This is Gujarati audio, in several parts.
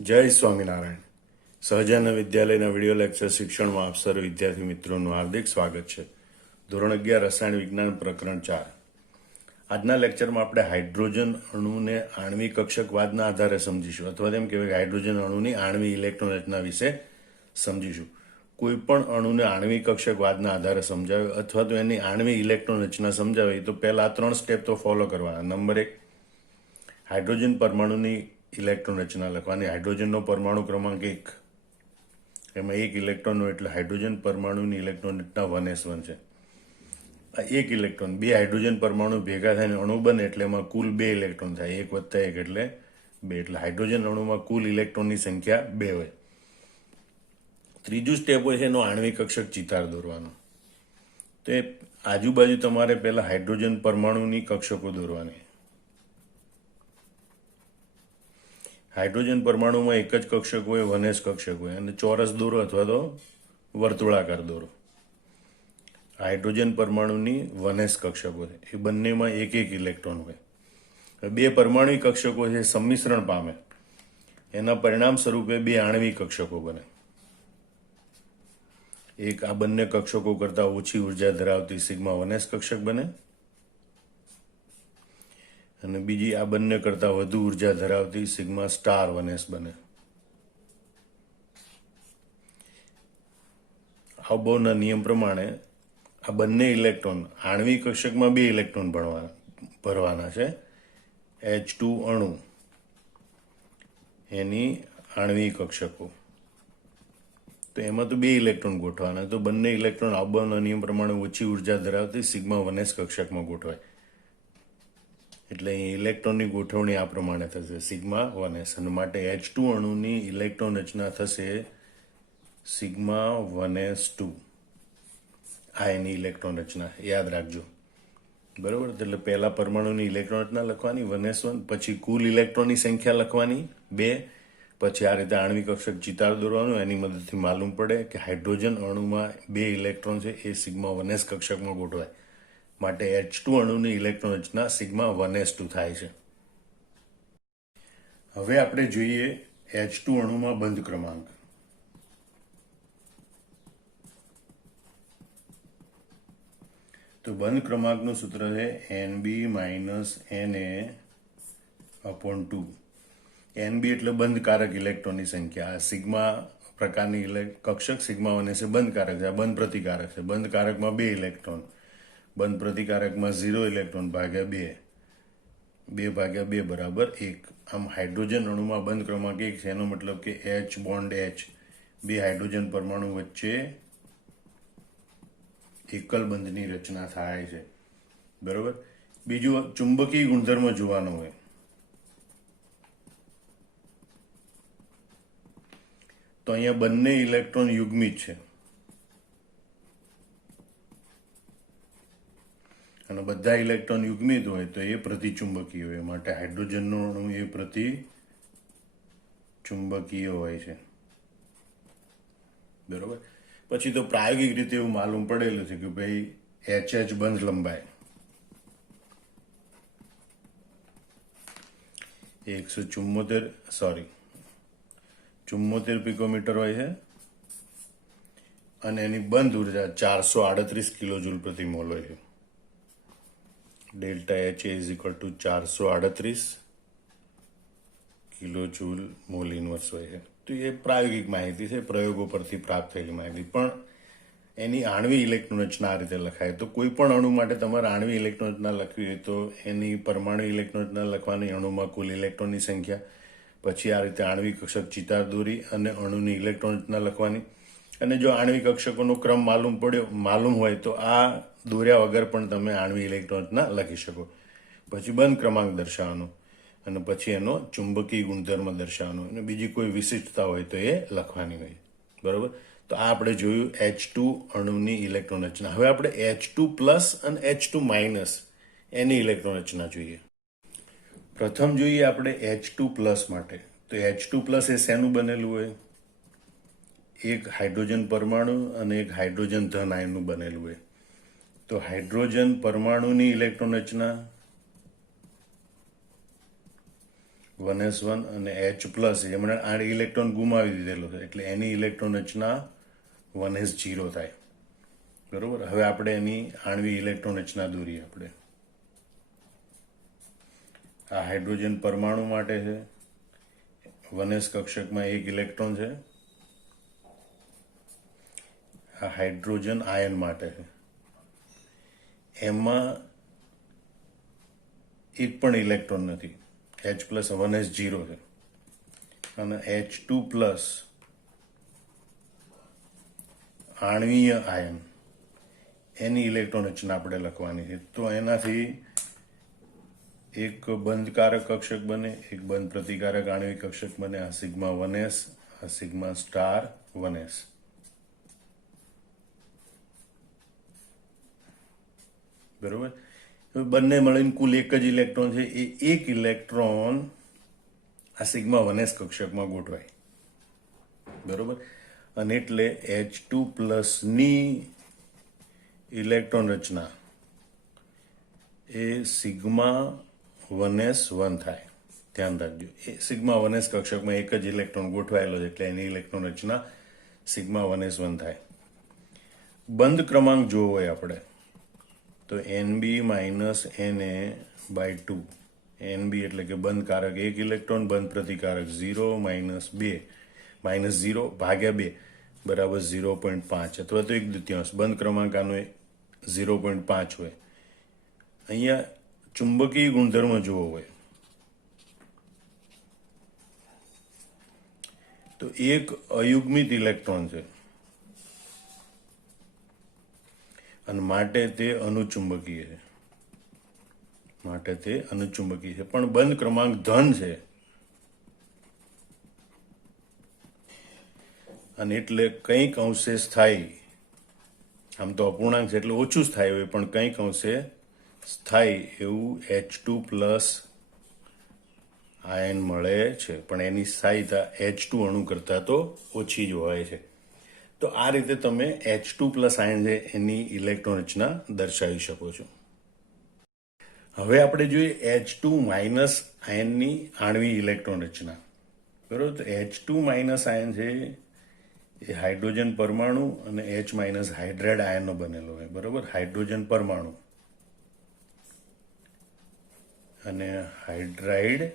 જય સ્વામિનારાયણ. સહજાનંદ વિદ્યાલયના વિડીયો લેક્ચર શિક્ષણમાં આપ સર્વ વિદ્યાર્થી મિત્રોનું હાર્દિક સ્વાગત છે. ધોરણ 11 રસાયણ વિજ્ઞાન પ્રકરણ 4. આજના લેક્ચરમાં આપણે હાઇડ્રોજન અણુને આણ્વિક કક્ષકવાદના આધારે સમજીશું, અથવા તેમ કહેવાય કે હાઇડ્રોજન અણુની આણ્વિક ઇલેક્ટ્રોન રચના વિશે સમજીશું. કોઈ પણ અણુને આણ્વિક કક્ષકવાદના આધારે સમજાવે અથવા તો એની આણ્વિક ઇલેક્ટ્રોન રચના સમજાવે તો પહેલા 3 સ્ટેપ તો ફોલો કરવાના. નંબર 1, હાઇડ્રોજન પરમાણુની ઇલેક્ટ્રોન રચના લખવાની. હાઇડ્રોજનનો પરમાણુ ક્રમાંક 1, એમાં 1 ઇલેક્ટ્રોન હોય એટલે હાઇડ્રોજન પરમાણુની ઇલેક્ટ્રોન રચના 1s1 છે. આ 1 ઇલેક્ટ્રોન, 2 હાઇડ્રોજન પરમાણુ ભેગા થઈને અણુ બને એટલે એમાં કુલ 2 ઇલેક્ટ્રોન થાય. 1 + 1 એટલે 2, એટલે હાઇડ્રોજન અણુમાં કુલ ઇલેક્ટ્રોનની સંખ્યા 2 હોય. ત્રીજું સ્ટેપ હોય છે એનો આણ્વિક કક્ષક ચિતાર દોરવાનો. તો એ આજુબાજુ તમારે પહેલા હાઇડ્રોજન પરમાણુની કક્ષકો દોરવાની. હાઇડ્રોજન પરમાણુમાં એક જ કક્ષક હોય, 1s કક્ષક હોય, અને ચોરસ દોરો અથવા તો વર્તુળાકાર દોરો. હાઇડ્રોજન પરમાણુની 1s કક્ષકો છે, એ બંનેમાં 1 ઇલેક્ટ્રોન હોય. 2 પરમાણુ કક્ષકો છે સંમિશ્રણ પામે, એના પરિણામ સ્વરૂપે 2 આણ્વિક કક્ષકો બને. એક આ બંને કક્ષકો કરતાં ઓછી ઉર્જા ધરાવતી σ1s કક્ષક બને, અને બીજી આ બંને કરતાં વધુ ઉર્જા ધરાવતી σ*1s બને. અહોમના નિયમ પ્રમાણે આ બંને ઇલેક્ટ્રોન આણ્વિક કક્ષકમાં 2 ઇલેક્ટ્રોન ભરવાના છે. H2 અણુ એની આણ્વિક કક્ષકો, તો એમાં તો 2 ઇલેક્ટ્રોન ગોઠવાના. તો બંને ઇલેક્ટ્રોન અહોમના નિયમ પ્રમાણે ઓછી ઉર્જા ધરાવતી σ1s કક્ષકમાં ગોઠવાય. એટલે ઇલેક્ટ્રોનની ગોઠવણી આ પ્રમાણે થશે, σ1s, અને માટે H2 અણુની ઇલેક્ટ્રોન રચના થશે σ1s2. આ એની ઇલેક્ટ્રોન રચના યાદ રાખજો, બરોબર. એટલે પહેલા પરમાણુની ઇલેક્ટ્રોન રચના લખવાની 1s1, પછી કુલ ઇલેક્ટ્રોનની સંખ્યા લખવાની 2, પછી આ રીતે આણ્વિક કક્ષક ચિતાર દોરવાનું. એની મદદથી માલુમ પડે કે હાઇડ્રોજન અણુમાં 2 ઇલેક્ટ્રોન છે એ σ1s કક્ષકમાં ગોઠવાય. માટે H2 અણુની ઇલેક્ટ્રોન રચના σ1s2 થાય છે. હવે આપણે જોઈએ H2 અણુમાં બંધ ક્રમાંક. તો બંધ ક્રમાંકનું સૂત્ર છે Nb - Na/2. Nb એટલે બંધકારક ઇલેક્ટ્રોનની સંખ્યા. આ સિગ્મા પ્રકારની કક્ષક σ1s એ બંધકારક છે, આ બંધ પ્રતિકારક છે. બંધકારકમાં 2 ઇલેક્ટ્રોન, બંધ પ્રતિકારકમાં 0 ઇલેક્ટ્રોન ભાગ્યા 2, 2 ભાગ્યા 2 બરાબર 1. આમ હાઇડ્રોજન અણુમાં બંધ ક્રમાંક 1 છે, એનો મતલબ કે H બોન્ડ H, 2 હાઇડ્રોજન પરમાણુ વચ્ચે એકલ બંધની રચના થાય છે, બરોબર. બીજું ચુંબકીય ગુણધર્મ જોવાનો હોય. તો અહીંયા બંને ઇલેક્ટ્રોન યુગ્મિત છે, અને બધા ઇલેક્ટ્રોન યુગ્મિત હોય તો એ પ્રતિચુંબકીય હોય. માટે હાઇડ્રોજનનો અણુ એ પ્રતિચુંબકીય હોય છે, બરોબર. પછી તો પ્રાયોગિક રીતે એવું માલુમ પડેલું છે કે ભાઈ HH બંધ લંબાઈ 74 પિકોમીટર હોય છે, અને એની બંધ ઉર્જા 438 કિલોજૂલ પ્રતિ મોલ હોય છે. Delta H is equal to 438 kilojoule mole inverse હોય છે. તો એ પ્રાયોગિક માહિતી છે, પ્રયોગો પરથી પ્રાપ્ત થયેલી માહિતી. પણ એની આણ્વિક ઇલેક્ટ્રોન રચના આ રીતે લખાય. તો કોઈ પણ અણુ માટે તમારે આણ્વિક ઇલેક્ટ્રોન રચના લખવી હોય તો એની પરમાણુ ઇલેક્ટ્રોન રચના લખવાની, અણુમાં કુલ ઇલેક્ટ્રોનની સંખ્યા, પછી આ રીતે આણ્વિક કક્ષક ચિતાર દોરી અને અણુની ઇલેક્ટ્રોન રચના લખવાની. અને જો આણ્વિક કક્ષકોનો ક્રમ માલુમ હોય તો આ દોર્યા વગર પણ તમે આણ્વિક ઇલેક્ટ્રોન રચના લખી શકો. પછી બંધ ક્રમાંક દર્શાવવાનો, અને પછી એનો ચુંબકીય ગુણધર્મ દર્શાવવાનો, અને બીજી કોઈ વિશિષ્ટતા હોય તો એ લખવાની હોય, બરોબર. તો આ આપણે જોયું H2 અણુની ઇલેક્ટ્રોન રચના. હવે આપણે H2+ અને H2- એની ઇલેક્ટ્રોન રચના જોઈએ. પ્રથમ જોઈએ આપણે H2+ માટે. તો H2+ એ શેનું બનેલું હોય? એક હાઇડ્રોજન પરમાણુ અને એક હાઇડ્રોજન ધન આયનનું બનેલું હોય. તો હાઇડ્રોજન પરમાણુની ઇલેક્ટ્રોન રચના 1s1 અને H+ એમણે આ ઇલેક્ટ્રોન ગુમાવી દીધેલો છે એટલે એની ઇલેક્ટ્રોન રચના 1s0 થાય. બરોબર. હવે આપણે એની આણ્વિક ઇલેક્ટ્રોન રચના દોરીએ. આપણે આ હાઇડ્રોજન પરમાણુ માટે છે. 1s કક્ષકમાં એક ઇલેક્ટ્રોન છે. આ હાઇડ્રોજન આયન માટે છે. એમાં એક પણ ઇલેક્ટ્રોન નથી. H+ 1s0 છે અને H2+ આણ્વીય આયન એની ઇલેક્ટ્રોન રચના આપણે લખવાની છે. તો એનાથી એક બંધકારક કક્ષક બને, એક બંધ પ્રતિકારક આણ્વિક કક્ષક બને. આ સિગ્મા 1s, આ સિગ્મા સ્ટાર 1s. બરોબર. બંને મળીને કુલ એક જ ઇલેક્ટ્રોન છે. એ એક ઇલેક્ટ્રોન આ સિગ્મા 1s કક્ષકમાં ગોઠવાય. બરોબર. અને એટલે H2+ ની ઇલેક્ટ્રોન રચના એ સિગ્મા 1s1 થાય. ધ્યાન રાખજો, એ સિગ્મા 1s કક્ષકમાં એક જ ઇલેક્ટ્રોન ગોઠવાયેલો છે એટલે એની ઇલેક્ટ્રોન રચના સિગ્મા 1s1 થાય. બંધ ક્રમાંક જોવો હોય આપણે તો Nb - Na/2. Nb એટલે કે બંધકારક 1 ઇલેક્ટ્રોન, બંધ પ્રતિકારક 0 - 0/2 બરાબર 0.5 અથવા તો 1/2. બંધ ક્રમાંક આનો 0.5 હોય. અહીંયા ચુંબકીય ગુણધર્મ જોવો હોય તો એક અયુગ્મિત ઇલેક્ટ્રોન છે અને માટે તે અનુચુંબકીય છે. પણ બંધ ક્રમાંક ધન છે અને એટલે કંઈક અંશે સ્થાયી. આમ તો અપૂર્ણાંક છે એટલે ઓછું સ્થાયી હોય, પણ કંઈક અંશે સ્થાયી એવું H2+ આયન મળે છે. પણ એની સ્થાયીતા H2 અણુ કરતાં તો ઓછી જ હોય છે. તો આ રીતે તમે H2+ આયન છે એની ઇલેક્ટ્રોન રચના દર્શાવી શકો છો. હવે આપણે જોઈએ H2- આયનની આણ્વિક ઇલેક્ટ્રોન રચના. બરોબર. તો H2- આયન છે એ હાઇડ્રોજન પરમાણુ અને H- હાઇડ્રાઇડ આયનનો બનેલો હોય. બરોબર. હાઇડ્રોજન પરમાણુ અને હાઇડ્રાઇડ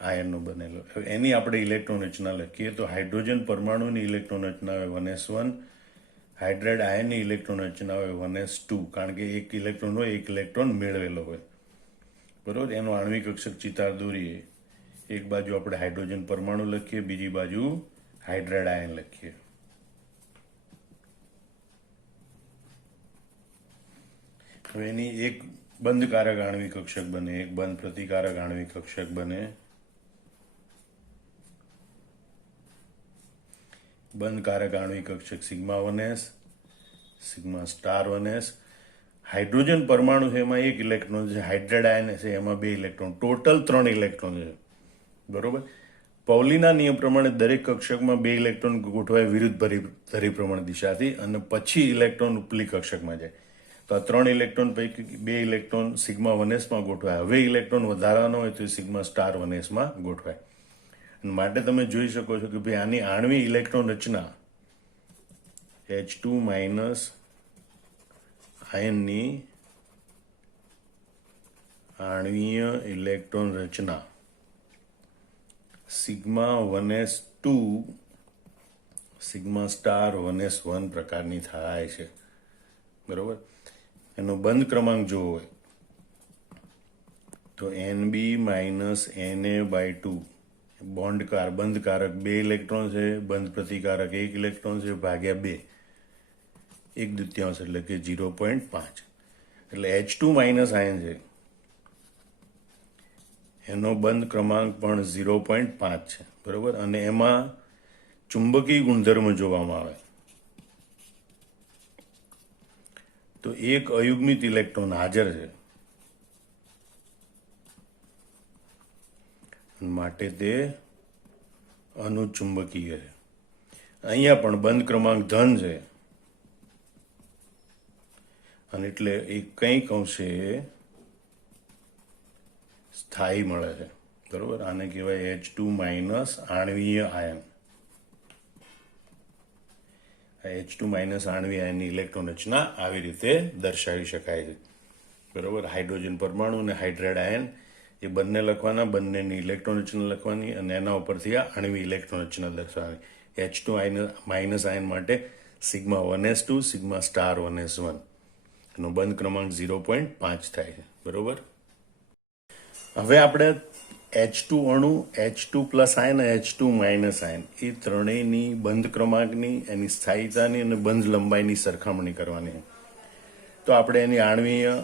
આયનનો બનેલો. હવે એની આપણે ઇલેક્ટ્રોન રચના લખીએ તો હાઇડ્રોજન પરમાણુની ઇલેક્ટ્રોન રચના હોય 1s1, હાઇડ્રાઇડ આયનની ઇલેક્ટ્રોન રચના હોય 1s2. કારણ કે એક ઇલેક્ટ્રોન હોય, એક ઇલેક્ટ્રોન મેળવેલો હોય. બરોબર. એનો આણ્વિક કક્ષક ચિતાર દોરીએ. એક બાજુ આપણે હાઇડ્રોજન પરમાણુ લખીએ, બીજી બાજુ હાઇડ્રાઇડ આયન લખીએ. હવે એની એક બંધકારક આણ્વિક કક્ષક બને, એક બંધ પ્રતિકારક આણ્વિક કક્ષક બને. બંધકારક આણ્વિક કક્ષક sigma 1s, sigma star 1s. Hydrogen પરમાણુ છે એમાં એક ઇલેક્ટ્રોન છે. હાઇડ્રાઇડ આયન છે એમાં 2 ઇલેક્ટ્રોન. ટોટલ 3 ઇલેક્ટ્રોન છે. બરોબર. પૌલીના નિયમ પ્રમાણે દરેક કક્ષકમાં 2 ઇલેક્ટ્રોન ગોઠવાય વિરુદ્ધ પરિભ્રમણ દિશાથી અને પછી ઇલેક્ટ્રોન ઉપલી કક્ષકમાં જાય. તો આ 3 ઇલેક્ટ્રોન પૈકી 2 ઇલેક્ટ્રોન સિગ્મા 1sમાં ગોઠવાય. હવે ઇલેક્ટ્રોન વધારવાનો હોય તો સિગ્મા સ્ટાર 1sમાં ગોઠવાય. અને માટે તમે જોઈ શકો છો કે ભાઈ આની આણ્વિક ઇલેક્ટ્રોન રચના H2- આયનની આણ્વીય ઇલેક્ટ્રોન રચના sigma 1s2 sigma star 1s1 પ્રકારની થાય છે. બરોબર. એનો બંધ ક્રમાંક જોવો હોય તો Nb- Na/2. બંધકારક 2 ઇલેક્ટ્રોન છે, બંધ પ્રતિકારક 1 ઇલેક્ટ્રોન છે ભાગ્યા 2, 1/2 એટલે કે 0.5. એટલે H2- આયન છે એનો બંધ ક્રમાંક પણ 0.5 છે. બરોબર. અને એમાં ચુંબકીય ગુણધર્મ જોવામાં આવે તો એક અયુગ્મિત ઇલેક્ટ્રોન હાજર છે માટે તે અનુચુંબકીય છે. અહીંયા પણ બંધ ક્રમાંક ધન છે અને એટલે એ કંઈક અંશે સ્થાયી મળે છે. બરોબર. આને કહેવાય H2 માઇનસ આણવીય આયન. H2 માઇનસ આણવીય આયનની ઇલેક્ટ્રોન રચના આવી રીતે દર્શાવી શકાય છે. બરોબર. હાઇડ્રોજન પરમાણુ અને હાઇડ્રેટ આયન એ બંને લખવાના, બંનેની ઇલેક્ટ્રોન રચના લખવાની અને એના ઉપરથી આ આણવી ઇલેક્ટ્રોન રચના દર્શાવવાની. H2 માઇનસ આયન માટે sigma 1s2 sigma star 1s1 એનો બંધ ક્રમાંક 0.5 થાય છે. બરોબર. હવે આપણે H2 અણુ, H2 પ્લસ આયન અને H2 માઇનસ આયન એ ત્રણેયની બંધ ક્રમાંકની, એની સ્થાયીતાની અને બંધ લંબાઈની સરખામણી કરવાની છે. તો આપણે એની આણવીય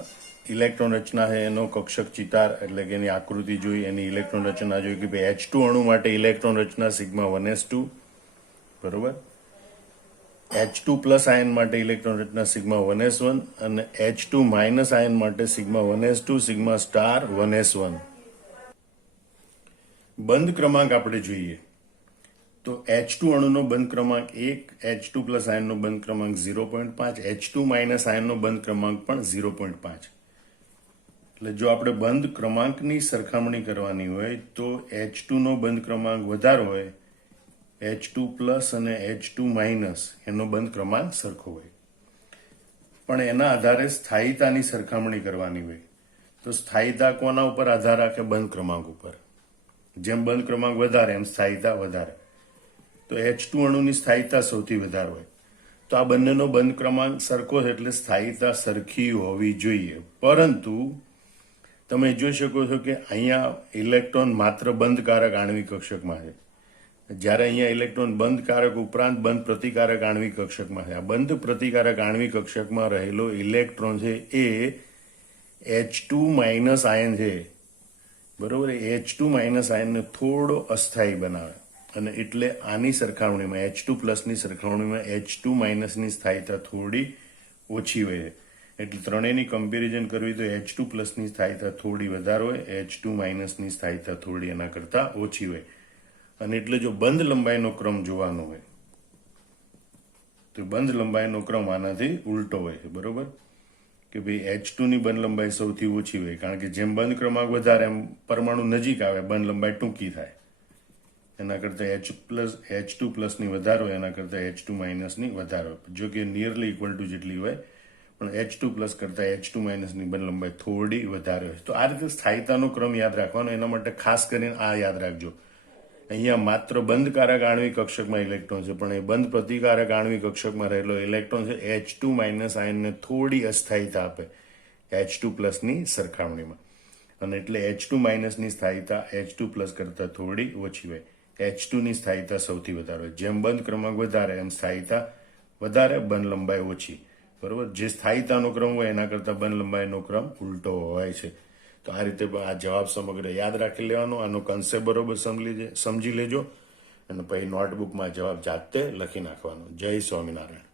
ઇલેક્ટ્રોન રચના છે, એનો કક્ષક ચિતાર એટલે કે એની આકૃતિ જોઈ, એની ઇલેક્ટ્રોન રચના જોઈ કે ભાઈ H2 અણુ માટે ઇલેક્ટ્રોન રચના સિગ્મા 1s2, બરોબર. H2 પ્લસ આયન માટે ઇલેક્ટ્રોન રચના સિગ્મા 1s1 અને H2 માઇનસ આયન માટે sigma 1s2 sigma star 1s1. બંધ ક્રમાંક આપણે જોઈએ તો H2 અણુનો બંધ ક્રમાંક 1, H2 પ્લસ આયનનો બંધ ક્રમાંક 0.5, H2 માઇનસ આયનનો બંધ ક્રમાંક પણ 0.5. એટલે જો આપણે બંધ ક્રમાંકની સરખામણી કરવાની હોય તો H2 નો બંધ ક્રમાંક વધારે હોય, H2 પ્લસ અને H2 માઇનસ એનો બંધ ક્રમાંક સરખો હોય. પણ એના આધારે સ્થાયીતાની સરખામણી કરવાની હોય તો સ્થાયીતા કોના ઉપર આધાર રાખે? બંધ ક્રમાંક ઉપર. જેમ બંધ ક્રમાંક વધારે એમ સ્થાયીતા વધારે. તો H2 અણુની સ્થાયીતા સૌથી વધારે હોય. તો આ બંનેનો બંધ ક્રમાંક સરખો છે એટલે સ્થાયીતા સરખી હોવી જોઈએ. પરંતુ તમે જોઈ શકો છો કે અહીંયા ઇલેક્ટ્રોન માત્ર બંધકારક આણ્વિક કક્ષકમાં છે, જ્યારે અહીંયા ઇલેક્ટ્રોન બંધકારક ઉપરાંત બંધ પ્રતિકારક આણ્વિક કક્ષકમાં છે. આ બંધ પ્રતિકારક આણ્વિક કક્ષકમાં રહેલો ઇલેક્ટ્રોન છે એ H2 માઇનસ આયન છે, બરોબર. H2 માઇનસ આયનને થોડો અસ્થાયી બનાવે અને એટલે આની સરખામણીમાં H2 પ્લસની સરખામણીમાં H2 માઇનસની સ્થાયીતા થોડી ઓછી હોય. એટલે ત્રણેયની કમ્પેરિઝન કરવી તો H2 પ્લસની સ્થાયીતા થોડી વધારે હોય, H2 માઇનસની સ્થાયીતા થોડી એના કરતાં ઓછી હોય. અને એટલે જો બંધ લંબાઈનો ક્રમ જોવાનો હોય તો બંધ લંબાઈનો ક્રમ આનાથી ઉલટો હોય છે, બરોબર. કે ભાઈ H2 ની બંધ લંબાઈ સૌથી ઓછી હોય, કારણ કે જેમ બંધ ક્રમાંક વધારે એમ પરમાણુ નજીક આવે, બંધ લંબાઈ ટૂંકી થાય. એના કરતાં H2 પ્લસની વધારે હોય, એના કરતાં H2 માઇનસની વધારે હોય. જો કે નિયરલી ઇક્વલ ટુ જેટલી હોય, પણ H2 પ્લસ કરતાં H2 માઇનસની બંધ લંબાઈ થોડી વધારે હોય. તો આ રીતે સ્થાયીતાનો ક્રમ યાદ રાખવાનો. એના માટે ખાસ કરીને આ યાદ રાખજો. અહીંયા માત્ર બંધકારક આણ્વિક કક્ષકમાં ઇલેક્ટ્રોન છે, પણ એ બંધ પ્રતિકારક આણ્વિક કક્ષકમાં રહેલો ઇલેક્ટ્રોન છે H2 માઇનસ આયનને થોડી અસ્થાયીતા આપે H2 પ્લસની સરખામણીમાં. અને એટલે H2 માઇનસની સ્થાયીતા H2 પ્લસ કરતાં થોડી ઓછી હોય. H2 ની સ્થાયીતા સૌથી વધારે હોય. જેમ બંધ ક્રમાંક વધારે એમ સ્થાયીતા વધારે, બંધ લંબાઈ ઓછી, બરોબર. જે સ્થાયીતાનો ક્રમ હોય એના કરતાં બંધ લંબાઈનો ક્રમ ઉલટો હોય છે. તો આ રીતે આ જવાબ સમગ્ર યાદ રાખી લેવાનો. આનો કન્સેપ્ટ બરોબર સમજી લેજો અને પછી નોટબુકમાં જવાબ જાતે લખી નાખવાનો. જય સ્વામિનારાયણ.